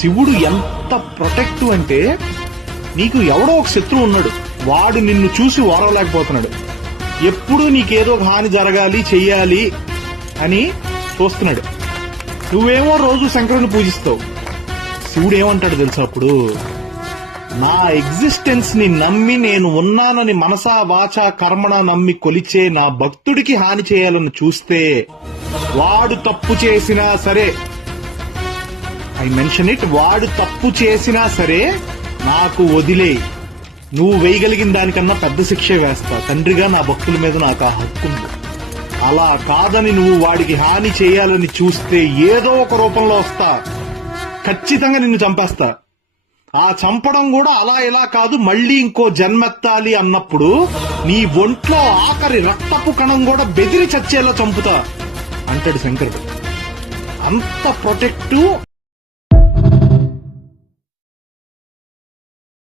శివుడు ఎంత ప్రొటెక్టివ్ అంటే, నీకు ఎవడో ఒక శత్రువు ఉన్నాడు, వాడు నిన్ను చూసి ఓరవలేకపోతున్నాడు, ఎప్పుడు నీకేదో ఒక హాని జరగాలి చెయ్యాలి అని చూస్తున్నాడు. నువ్వేమో రోజు శంకరుని పూజిస్తావు. శివుడు ఏమంటాడు తెలుసా అప్పుడు? నా ఎగ్జిస్టెన్స్ ని నమ్మి నేను ఉన్నానని మనసా వాచా కర్మణ నమ్మి కొలిచే నా భక్తుడికి హాని చేయాలని చూస్తే వాడు తప్పు చేసినా సరే, ఐ మెన్షన్ ఇట్, వాడు తప్పు చేసినా సరే నాకు వదిలే, నువ్వు వేయగలిగిన దానికన్నా పెద్ద శిక్ష వేస్తా. తండ్రిగా నా భక్తుల మీద నాకు ఆ హక్కు ఉంది. అలా కాదని నువ్వు వాడికి హాని చేయాలని చూస్తే ఏదో ఒక రూపంలో వస్తా, ఖచ్చితంగా నిన్ను చంపేస్తా. ఆ చంపడం కూడా అలా ఇలా కాదు, మళ్ళీ ఇంకో జన్మెత్తాలి అన్నప్పుడు నీ ఒంట్లో ఆఖరి రక్తపు కణం కూడా బెదిరి చచ్చేలా చంపుతా అంటాడు శంకరుడు. అంత ప్రొటెక్టివ్